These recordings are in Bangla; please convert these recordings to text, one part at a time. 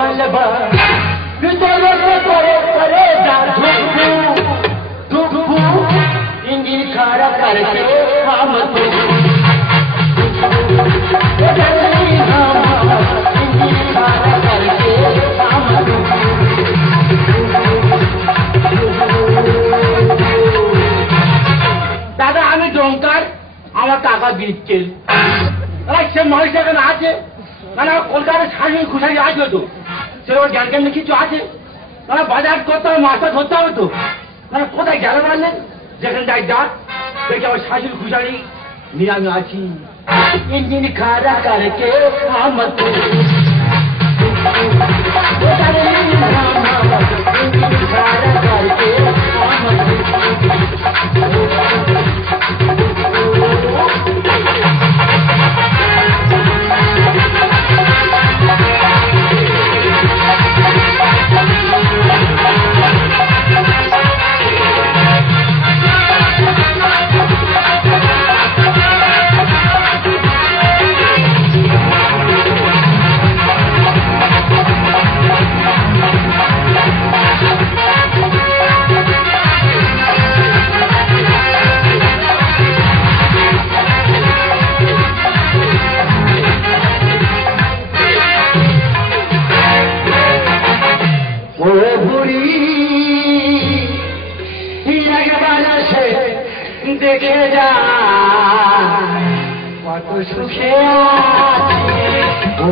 बलबा ভিতরে করে করে যা ধুকু इंजन खड़ा करके हम तो इंजन खड़ा करके हम दादा আমি ডঙ্কার আমার টাকা দিচ্ছে সে মানুষ এখানে আছে মানে কলকাতার শাড়ি খুশারি আছে তো সেরকম জ্ঞান জ্ঞান কিছু আছে মানে বাজার করতে হবে মাছটা ধরতে হবে তো মানে কোথায় গেল বললেন যেখানে যাই যা দেখি আমার শাশুড়ি খুশারি নিরামি আছি इंजन खड़ा करके हम तो इंजन खड़ा करके हम দেখে যা কত সুখে আছে ও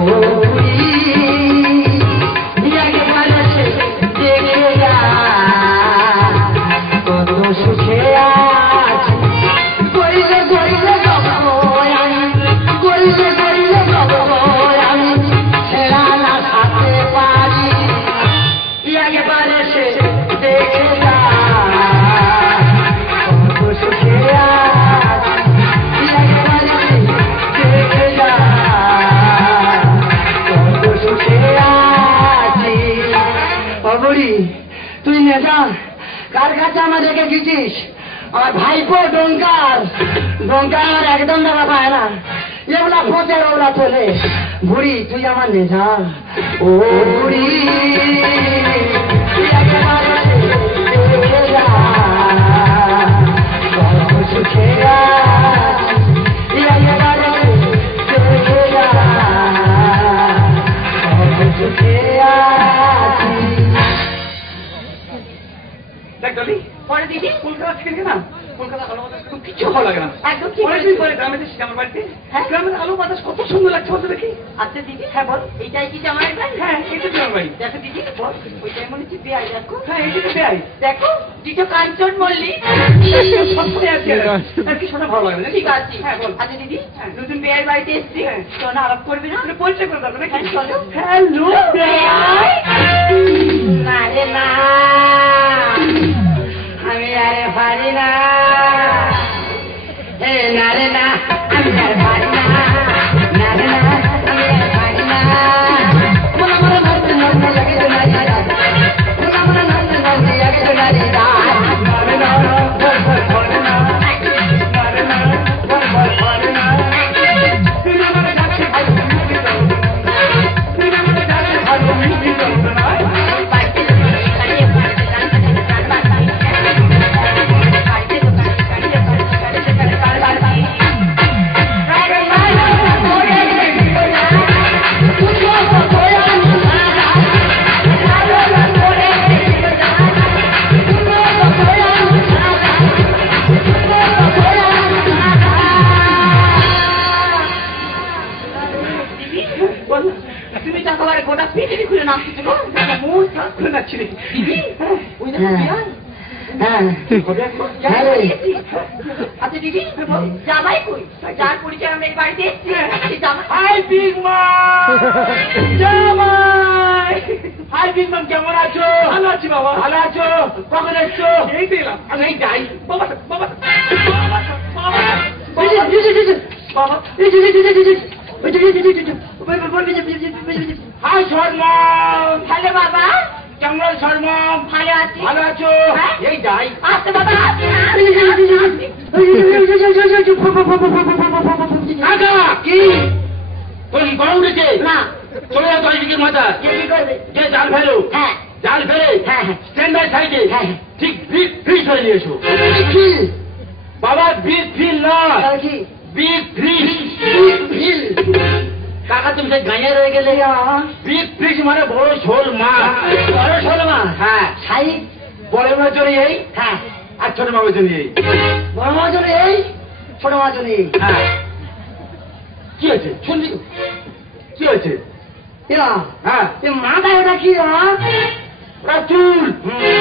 দেখে যা কত সুখে আছে গরিলে গরিলে গরিলে গরিলে আমি ছেড়া না থাকতে পারি একবারে সে দেখে যা তুই নেতা কার কাছে আমার রেখে গেছিস আমার ভাইপো ডঙ্কার ডঙ্কার একদম দেখা পায় না এগুলা ফোঁচের ওগুলা চলে বুড়ি তুই আমার নেতা ও বুড়ি সুখে পরে দিদি কলকাতা থেকে না কলকাতা আলো বাতাস কিছু ভালো লাগে না একদম ঠিক অনেকদিন পরে গ্রামে এসেছি আমার বাড়িতে হ্যাঁ গ্রামের আলো বাতাস কত সুন্দর লাগছে বলতে দেখি আচ্ছা দিদি হ্যাঁ বল এইটাই কি আমার বাড়ি হ্যাঁ এটা তো আমার বাড়ি দেখো দিদি বল ওইটাই মনে হচ্ছে বেআই দেখো হ্যাঁ এটা তো বেআই দেখো দিদি কাঞ্চন মল্লিক সবসময় আছে আর কি শোনা ভালো লাগে না ঠিক আছে হ্যাঁ বল আচ্ছা দিদি নতুন বেআই বাড়িতে এসেছি শোনা আলাপ করবে না পরিচয় করে দেবো নাকি চলো হ্যালো বেআই না রে না আমি আরে পারি না এ না রে না আমি আর পারি না না রে না আমি আর পারি না মনে মনে নাচতে নাচতে লাগে তো নাচি মনে মনে নাচতে নাচতে লাগে তো নাচি না রে না ভর ভর ভর না না রে না ভর ভর ভর না তুই আমাকে ডাকতে ভালো মিষ্টি দাও তুই আমাকে ডাকতে ভালো মিষ্টি দাও না আচ্ছা দিদি জামাই কই যার পরিচয় আমরা এই বাড়িতে এসেছি হাই বিগ ম্যাম জামাই হাই বিগ ম্যাম কেমন আছো ভালো আছি বাবা ভালো আছো কখন এসছো এই দিলাম আমি যাই বাবা বাবা বাবা হাই শর্মা হ্যালো বাবা কেমন শর্মা ভালো আছি ভালো আছো এই যাই আচ্ছা বাবা কি তোর গরম উঠেছে না চলে যাও 10 বিঘে মাথা। কি করবে? যে জাল ফেলো, হ্যাঁ জাল ফেলে হ্যাঁ হ্যাঁ স্ট্যান্ড বাই সাইডে হ্যাঁ। ঠিক বিগ ফিশ ধরে নিয়ে এসো। ফিল বাবা বিগ ফিশ নয়, কি বিগ ফিশ। ফিল কাকা তুমি সেই গাঁয়ে রয়ে গেলে। বিগ ফিশ মানে বড় শোল মাছ। বড় শোল মাছ? হ্যাঁ। সাইজ? বড় মাছ জন্য এই, হ্যাঁ। আর ছোট মাছ জন্য এই। বড় মাছ জন্য এই, ছোট মাছ জন্য এই। হ্যাঁ। কি হয়েছে শুনলি? কি হয়েছে? হ্যাঁ মাথায় ওটা কি? ওরা চুল।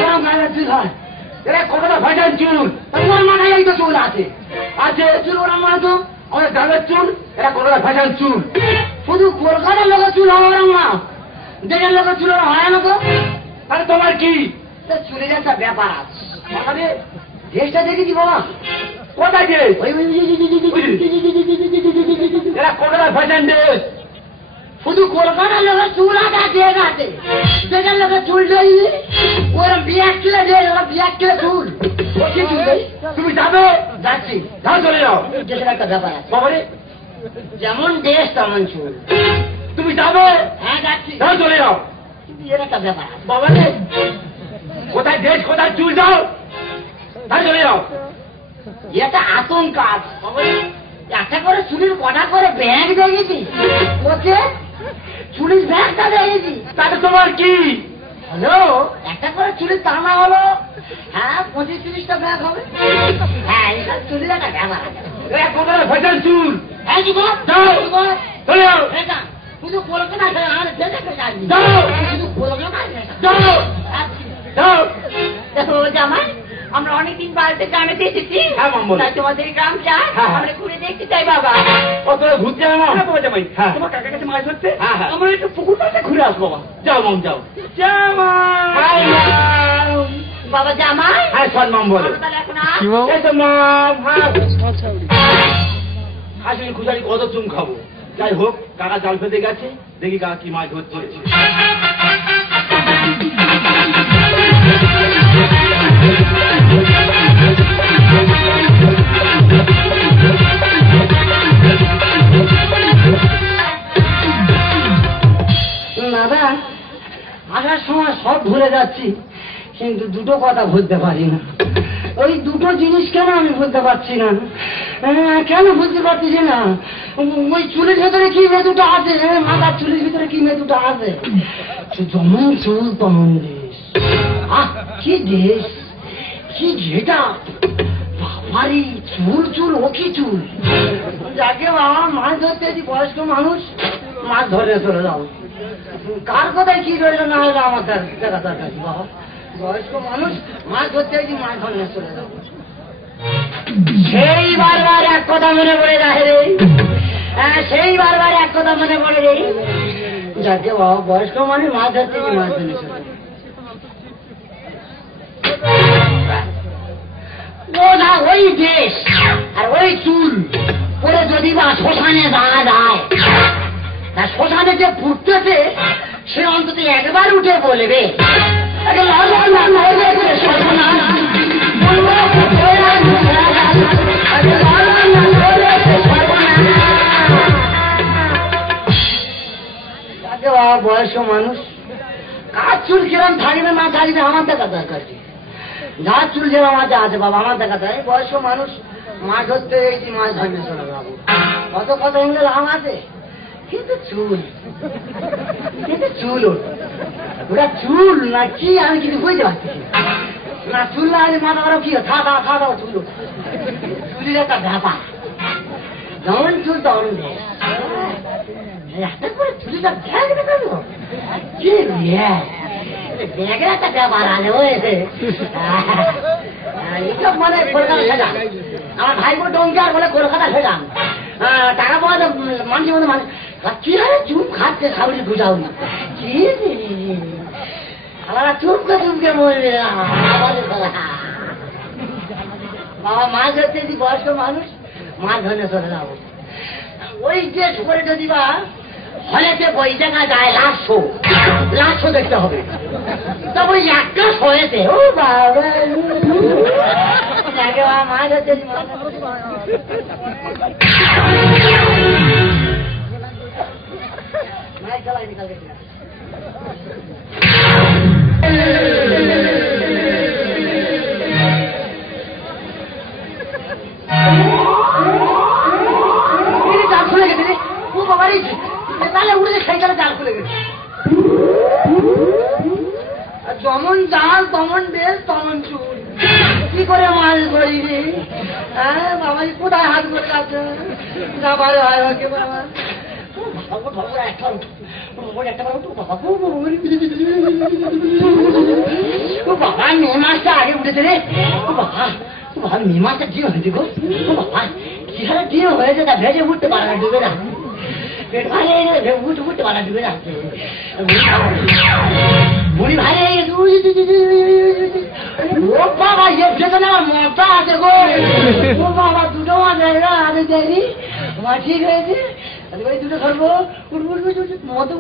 ওরম গায়ের চুল হয়? এরা কতটা ভাজান চুল। তোমার মাথায় এই তো চুল আছে। আছে চুল ওরম না তো? আমাদের গালের চুল, এরা কতটা ভাজান চুল। শুধু কলকাতার লোকের চুল হয় ওরম না, দেশের লোকের চুল ওরম হয় না তো? তাহলে তোমার কি? চুলের একটা ব্যাপার আছে। মানে দেশটা দেখেছি বাবা? কোথায় যে এরা কতটা ভাজান দেশ। শুধু কলকাতার লোকের চুল আছে আর দেশ আছে, দেশের লোকের চুল দেয় ওরম 1 কিলো দেশ, ওরা 1 কিলো চুল। তুমি যাবে? যাচ্ছি। যাও চলে যাও। দেশের একটা ব্যাপার আছে বাবারে, যেমন দেশ তেমন চুল। তুমি যাবে? হ্যাঁ যাচ্ছি। যাও চলে যাও। এর একটা ব্যাপার আছে বাবারে, কোথায় দেশ কোথায় চুল, যাও তাই চলে যাও। এটা আতঙ্ক আছে বাবারে। একটা করে চুলির কটা করে ব্যাগ দেখেছি, ওকে চুলির ব্যাগটা দেখেছি। তাতে তোমার কি হলো একটা করে চুলির টানা হলো, হ্যাঁ 25-30টা ব্যাগ হবে। হ্যাঁ এটা চুলির একটা ব্যাপার আছে। এরা কতটা ভাজান চুল। হ্যাঁ কি বল? যাও চলে যাও। এটা শুধু কলকাতা আর দেশে যাচ্ছি। যাও শুধু কলকাতা যাও যাও। দেখো জামাই, আমরা অনেকদিন বাড়িতে গ্রামেতে এসেছি। হ্যাঁ মাম বলো। তাই তোমাদের গ্রামটা হ্যাঁ। আমরা ঘুরে দেখতে চাই বাবা। কতটা ঘুরতে যাও মাম? বাবা জামাই, হ্যাঁ। তোমার কাকার কাছে মাছ ধরতে হ্যাঁ, হ্যাঁ। আমরা একটু পুকুর পাড়ে ঘুরে আসবো বাবা। যাও মাম যাও। জামাই বাবা জামাই, হ্যাঁ শোন মাম বলো। আমরা তাহলে এখন আর এই তো মাম। হ্যাঁ আসলে খুঁজারি কত চুম খাবো। যাই হোক, কাকা জাল ফেলতে গেছে, দেখি কাকা কি মাছ ধরতে হয়েছে। দাদা আসার সময় সব ভুলে যাচ্ছি, কিন্তু দুটো কথা ভুলতে পারি না। ওই দুটো জিনিস কেন আমি ভুলতে পারছি না? কেন বুঝতে পারছি না? ওই চুলের ভেতরে কি মেদুটা আছে, মাথার চুলের ভিতরে কি মেদুটা আছে। যেমন চুল তেমন দেশ। আহ কি দেশ, কি যেটা বাবারি, চুল চুল ও কি চুল। যাকে বাবা মাছ ধরতে এসেছি, বয়স্ক মানুষ, মাছ ধরে চলে যাও। কার কথায় কি রইল না হলো আমার দেখা দরকার বাবা। বয়স্ক মানুষ মাছ ধরতে এসেছি, মাছ ধরে চলে যাও। সেই বারবার এক কথা মনে পড়ে যায় রে, সেই বারবার এক কথা মনে পড়ে রে। যাকে বাবা বয়স্ক মানুষ মাছ ধরতে এসেছি, মাছ ধরে চলে যাও। ও না ওই দেশ আর ওই চুল পরে যদি বা শ্মশানে যাওয়া যায়, তা শ্মশানে যে ফুটতেছে সে অন্তত একবার উঠে বলবে বয়স্ক মানুষ। কার চুল কিরম থাকবে না থাকবে আমার দেখা দরকার কি? যার চুল যেরকম আছে বাবা আমার দেখা যায়। বয়স্ক মানুষ মাছ ধরতে গেছি, মাছ ধরতে চলে যাবো। কত কথা এগুলো লাভ আছে, কিন্তু চুল, কিন্তু চুল ওটা চুল না কি আমি কিছু বুঝতে পারছি না। চুল না হলে মাথা খারাপ কি খাওয়া দাওয়া চুল, চুলের একটা ব্যাপার। যেমন চুল তেমন দেশ। একটা করে চুলটা ব্যাগ দেখাবো কি ব্যাগের একটা ব্যাপার আছে হয়েছে। এইসব মানে কলকাতা সেজাম, আমার ভাই বোন ডঙ্কি আর বলে কলকাতা সেজাম, টাকা পাওয়া যায় মানুষের মধ্যে মানুষ কি হয় চুপ খাচ্ছে সাবরি বুঝাও না কি আবার চুপকে চুপকে মরবে বাবা। মাছ ধরতে যদি বয়স্ক মানুষ মাছ ধরে চলে যাবো। ওই যে করে যদি বা হলেতে বই দেখা যায় লাশ দেখতে হবে, তবে একটা হয়েছে ও বাবা মাছ হচ্ছে। হ্যাঁ চালাইনি কালকে জাল খুলে গেছে রে ও বাবারই তাহলে উড়ে সাইকেলে জাল খুলে গেছে যেমন জাল তমন বেশ তমন চুল কি করে মাছ ধরি রে হ্যাঁ বাবা কোথায় হাত করে আছে না পারে হয় ওকে বাবা বাবা মে মাসটা আগে উঠেছে রে বাবা মে মাসটা ডিম হয়েছে গো বাবা কি হারে ডিম হয়েছে তা ভেজে উঠতে পারে না ডুবে না পেট ভালো উঠতে পারে না ডুবে না বুড়ি ভাই ও বাবা এসে না মোটা আছে গো ও বাবা দুটো মাছ আগে যাইনি মা ঠিক হয়েছে দুটো ধরবো মতো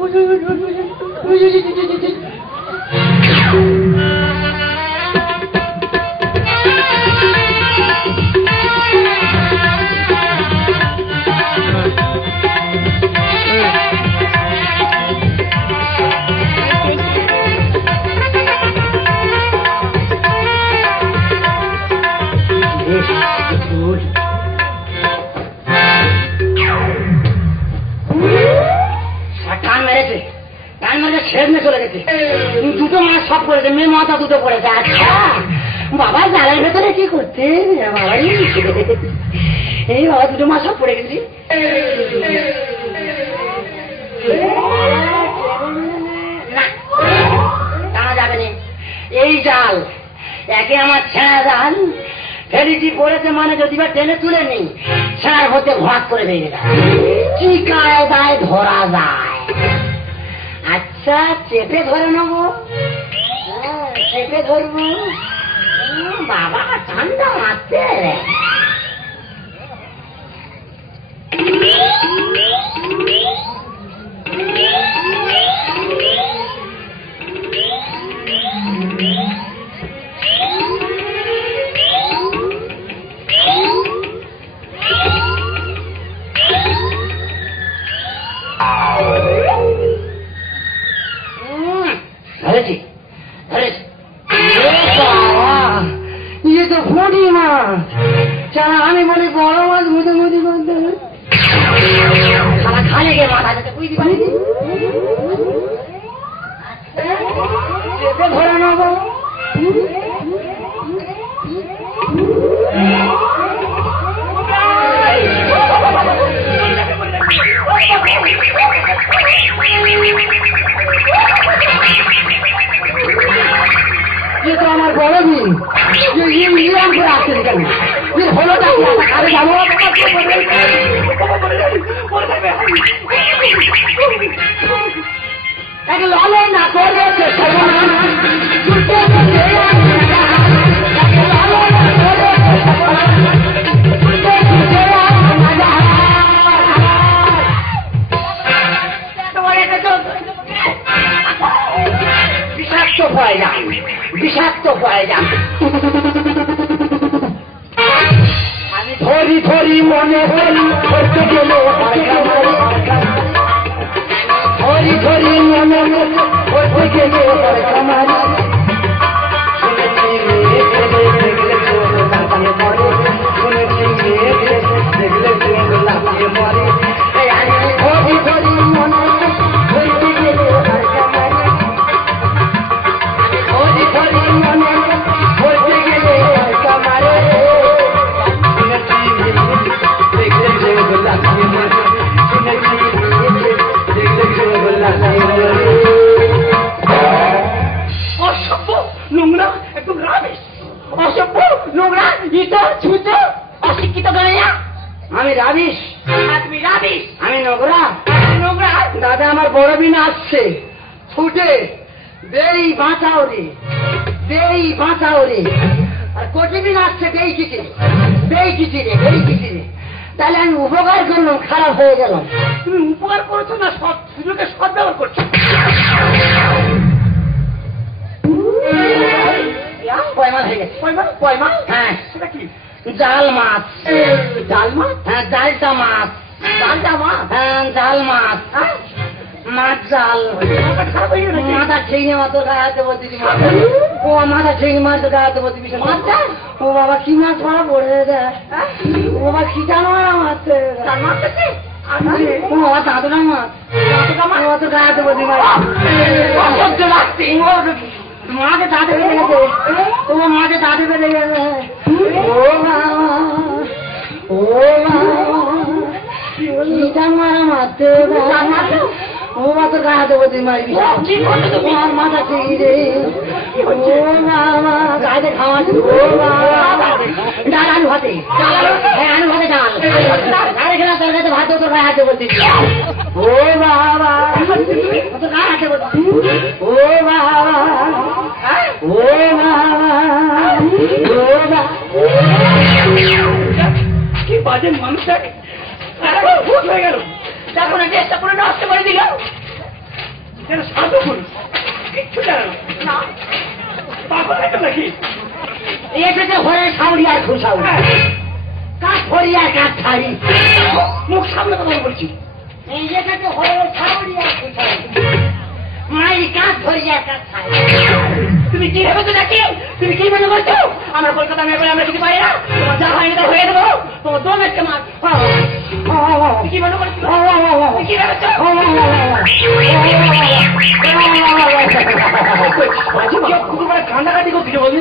দুটো মাছ সব পড়েছে মেয়ে মাথা দুটো পড়েছে আচ্ছা বাবা জালের ভেতরে কি করতে বাবাই এই বাবা দুটো মাছ সব পড়ে গেছি টানা যাবে না এই জাল একে আমার ছেঁড়া জাল ফেরিটি পড়েছে মানে যদি বা টেনে তুলে নেই ছেঁড়ার হতে ভাগ করে ভেঙে যায় কি কায়দায় ধরা যায় আচ্ছা চেপে ধরে নেবো চেপে ধরবো বাবা ঠান্ডা মারছে আমি বলি বড় মাছ মুদে মুদি করতে সারা খালে গিয়ে মাথা যেতে বুঝতে পারি ধরে নেব তো আমার বড় দিন ইরাম করে আসছেন কেন হলোটা আরে যাবো লালন না করবে বিষাক্ত হয়ে যায় বিষাক্ত হয়ে যায় আমি ধরি ধরি মনে ধরি ধরতে গেলে ধরি ধরি মনে ধরতে গেলে আমি রাবিশ তুমি রাবিশ আমি নোংরা নোংরা দাদা আমার বড় বিন আসছে ছুটে দেই বাঁচাও রে আর কোটি বিন আসছে দেই কিছু রে তাহলে আমি উপকার করলাম খারাপ হয়ে গেলাম তুমি উপকার করছো না সব সুযোগে সব ব্যবহার করছো পয়মা হয়ে গেছে পয়মা হ্যাঁ সেটা কি জাল মাছ হ্যাঁ জালটা মাছ হ্যাঁ জাল মাছ মাছ জাল মাথা ঠেঙে মাথা গায়ে বলতে ও মাথা ঠেঙে মাছ গায়ে বলতে ও বাবা কি মাছ মারা পড়ে দেয় ও বাবা খিটা মারা মারছে ও বাবা দাদুরা মাছ তো গায়ে বলতে মাঝে দাঁতে বেড়ে গেছে ও মাঝে দাঁতে বেড়ে গেছে ও বাবা ও বাবা মারা মারতে ও মাথা গায়ে হাতে বলতে মারবি তোমার মাথা ঠিক রে ও বাবা গায়ে খাওয়াচ্ছি ও বাবা ডাল আলু ভাতে হ্যাঁ আলু ভাতে ডাল আরে খেলা তোর কাছে ভাত তোর গায়ে হাতে বলতে ও বাবা তোর গায়ে হাতে বলতে ও বাবা ও বাবা ও বাবা কি বাজে মানুষ ভূত হয়ে গেল দেখো না চেষ্টা করে নষ্ট করে দিল যেন সাধু পুরুষ কিচ্ছু জানো না পাগল হয়ে নাকি এসেছে হয়ে সাউরি আর খুশাউ কাঠ ফরি আর কাঠ ছাড়ি মুখ সামনে কথা বলছি এই এসেছে হয়ে সাউরি আর খুশাউ মাই কাঠ ফরি আর কাঠ ছাড়ি তুমি কি ভেবেছো নাকি তুমি কি মনে করছো আমার কলকাতা মেয়ে বলে আমরা কিছু পারি না তোমার যা হয়নি তা হয়ে দেবো তোমার দম একটা মাছ কি মনে করছো কি ভেবেছো কান্দাকাটি করছি বলি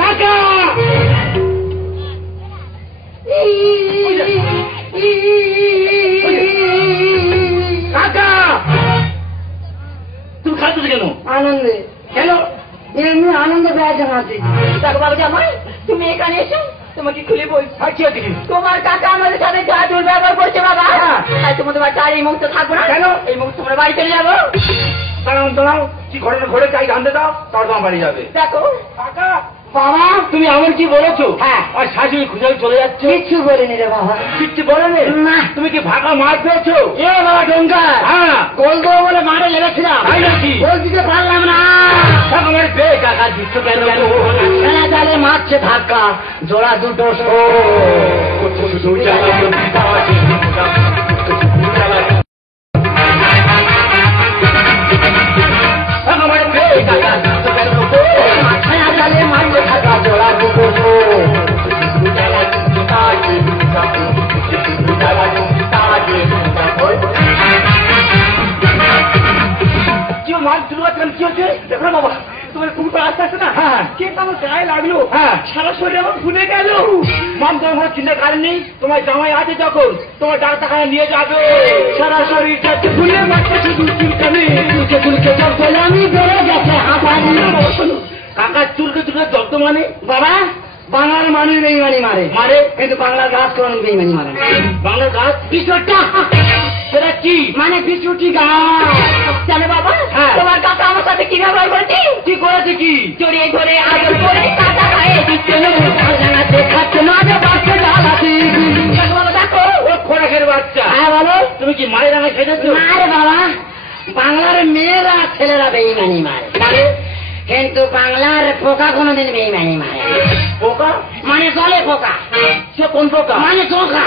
কাকা কাকা তুমি খাচ্ছ কেন? আনন্দে কেন এমনি আনন্দ পেয়ে জানাচ্ছি দেখো বাবু জামাই তুমি এখানে এসো তোমাকে খুলে বলছি খাচ্ছি আর কি তোমার কাকা আমাদের সাথে যা দুর্ব্যবহার করছে বাবা তাই তোমাদের বাড়িতে আর এই মুহূর্তে থাকবো না কেন? এই মুহূর্তে তোমরা বাড়ি চলে যাবো দাঁড়াও দাঁড়াও কি ঘটনা ঘটে তাই জানতে দাও তার তোমার বাড়ি যাবে। দেখো কাকা বাবা তুমি এমন কি বলেছো? হ্যাঁ। আর শাশুড়ি খুঁজে চলে যাচ্ছে কিচ্ছু বলিনি রে বাবা কিচ্ছু বলেনি? না। তুমি কি ফাঁকা মার পেয়েছো? এ বাবা ডঙ্কা হ্যাঁ গোল দেবো বলে মাঠে লেগেছিলাম তাই নাকি? গোল দিতে পারলাম না আমার বে কাকা দিচ্ছ কেন? খেলা জালে মারছে ধাক্কা জোড়া দুটো আমার বে কাকা দিচ্ছ কেন? খেলা জালে মারছে ধাক্কা জোড়া দুটো কি মার শুরু করছেন? কি হচ্ছে? দেখো না বাবা তোমার পুকুর আসতে আসছে না হ্যাঁ। কিন্তু আমার গায়ে লাগলো হ্যাঁ। সারা শরীর আমার ফুলে গেল মাম তোমার কোনো চিন্তা কারেনি, তোমার জামাই আছে যখন তোমার ডাক্তারখানা নিয়ে যাবে। সারা শরীর যাচ্ছে ফুলে মারছে শুধু চুলকানি চুলকে চুলকে চল চলে আমি বেড়ে গেছে হাঁপানি কাকার চুলকে চুলকে জব্দ মানে? বাবা বাংলার মানুষ বেইমানি মারে মারে কিন্তু বাংলার গাছ কোন বেইমানি মারে না। বাংলার গাছ পিছুটা সেটা কি? মানে পিছুটি গাছ জানো বাবা হ্যাঁ। তোমার কাকা আমার সাথে কি ব্যবহার করেছে কি করেছে কি? জড়িয়ে ধরে আদর করে কাটা খায়ে দিচ্ছে জানাতে খাচ্ছে না যে বাসে জ্বালাতে দেখো বাবা দেখো ও খোরাকের বাচ্চা, হ্যাঁ বলো তুমি কি মায়ের রাঙা খেতেছো? না রে বাবা বাংলার মেয়েরা ছেলেরা বেইমানি মারে মানে কিন্তু বাংলার পোকা কোনোদিন বেইমানি মারে পোকা? মানে জলে পোকা সে কোন পোকা? মানে চোখা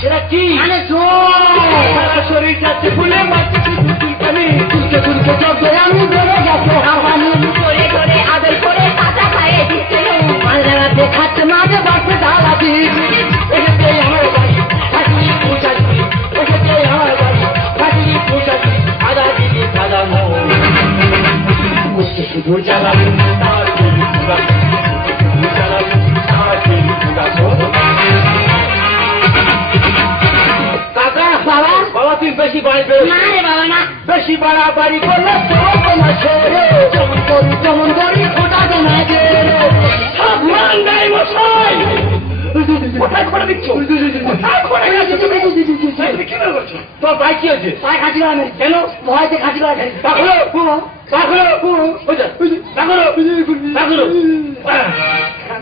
সেটা কি? মানে চোখ সারা শরীর যাচ্ছে ফুলে মারছে শুধু চুলকানি। চুলকে চুলকে চলতে আমি বেড়ে গেছে হাঁপানি জড়িয়ে ধরে আদর করে কাটা খায়ে দিচ্ছে বাংলাতে খাচ্ছে না যে বাসে জ্বালাতে এসেছে আমার বাড়ি শাশুড়ি পূজারি, এসেছে আমার বাড়ি শাশুড়ি পূজারি, আদা দিদি সাদা মোহন শুধু জ্বালাবো তার তৈরি পুরা, শুধু জ্বালাবো তার তৈরি পুরা। কাকা বাবা বাবা তুমি বেশি বাড়ি বেরো না রে বাবা না বেশি বাড়াবাড়ি করলে যেমন করি ফোটা দেনা সাবধান গায়ে মশাই। কোথায় করে দিচ্ছ? কোথায় করে গেছো তুমি? তুমি কি মনে করছো? তোমার ভাই কি হয়েছে? পায়ে খাঁচি করা নেই কেন? ভয়তে খাঁচি করা নেই পাখলো পাখলো পাখলো পাখলো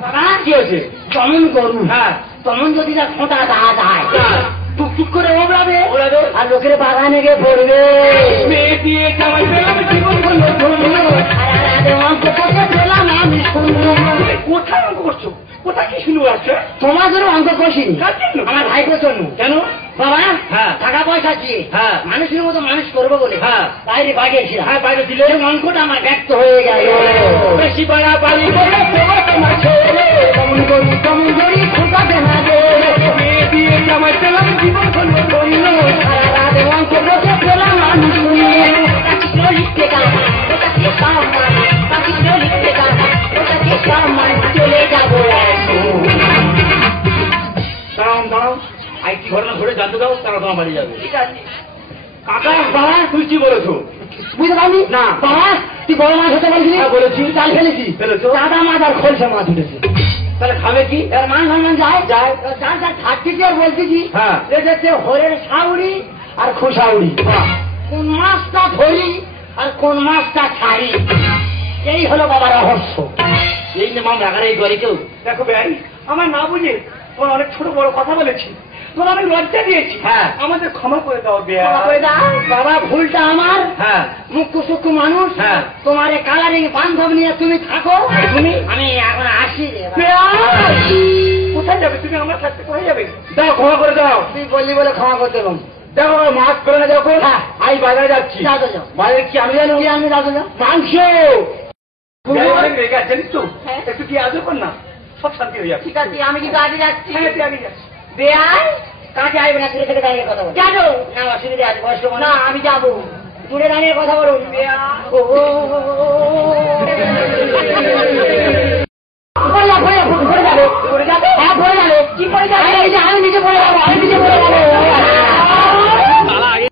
বাবা কি হয়েছে? কেমন করুন হ্যাঁ তখন যদি তার ফোঁটা দেখা যায় হ্যাঁ। টুকটুক করে ওড়াবে ওড়াবে। আর লোকের বাগানে গিয়ে পড়বে মেয়ে দিয়ে জামাই পেলাম জীবন হলো ধন্য। অঙ্ক করতে পেলাম আমি শুনবো কোথায় অঙ্ক করছো? কোথায় কি শুরু আছে? তোমাদেরও অঙ্ক কষিনি কার জন্য? আমার ভাইপোর জন্য কেন? বাবা হ্যাঁ। টাকা পয়সা দিয়ে হ্যাঁ। মানুষের মতো মানুষ করবো বলে হ্যাঁ। বাইরে পাঠিয়েছিলাম। হ্যাঁ, বাইরে দিলে অঙ্কটা আমার ব্যর্থ হয়ে গেল। বেশি বাড়াবাড়ি করে তোমার তোমার ছেলে কেমন করি খোঁকাতে না দে। মেয়ে দিয়ে জামাই পেলাম জীবন ধন্য ধন্য সারা রাত অঙ্ক বসে পেলাম মানুষ শুনে। ওটা লিখতে গানা, ওটা কে সম্মান, বাকি লিখতে গানা, ওটা কে সম্মান, চলে যাবো এখন। দাঁড়াও দাঁড়াও আই কি ঘটনা ঘটে জানতে দাও, তারা তোমার বাড়ি যাবে। ঠিক আছে। কাকা বাবা তুই কি বলেছো? বুঝতে পারলি না। বাবা তুই বড় মাছ হতে পারবি? হ্যাঁ, বলেছি। চাল ফেলেছি। ফেলেছো? দাদা মাছ আর খোলসা মাছ উঠেছে। তাহলে খাবে কি? এবার মান সম্মান যায় যায় যার যার থাকতেছি আর বলতেছি হ্যাঁ। এটা হচ্ছে হরের সাউরি আর খুশাউরি। কোন মাছটা ধরি আর কোন মাছটা ছাড়ি, এই হলো বাবার রহস্য। এই যে মাম রাগারাই করে কেউ। দেখো ভাই, আমার না বুঝে তোমার অনেক ছোট বড় কথা বলেছি, তোমার অনেক লজ্জা দিয়েছি। হ্যাঁ। আমাদের ক্ষমা করে দাও ক্ষমা করে দাও। বাবা ভুলটা আমার। হ্যাঁ। মুখ্য সূক্ষ্ম মানুষ। হ্যাঁ। তোমার কালারিং বান্ধব নিয়ে তুমি থাকো, তুমি? আমি এখন আসি রে বাবা। কোথায় যাবে তুমি? আমার সাথে কোথায় যাবে? দাও, ক্ষমা করে দাও। তুই বললি বলে ক্ষমা করতে পারবো। দেখো মাছ করে না যখন হ্যাঁ। আমি বাজারে যাচ্ছি। যাও তো যাও। বাজারে কি আমি জানো? কি আমি দাদা যাও। মাংস অনেক রেগে আছে, জানিস তো? হ্যাঁ। একটু কি আদর কর না, সব শান্তি হয়ে যাবে। ঠিক আছে আমি কিন্তু আগে যাচ্ছি। হ্যাঁ, তুই আগে যা। বেয়াই কাকে আইবে না, থেকে দাঁড়িয়ে কথা বল। জানো না অসুবিধা আছে, বয়স্ক মানুষ। না আমি যাবো, দূরে দাঁড়িয়ে কথা বলুন। ও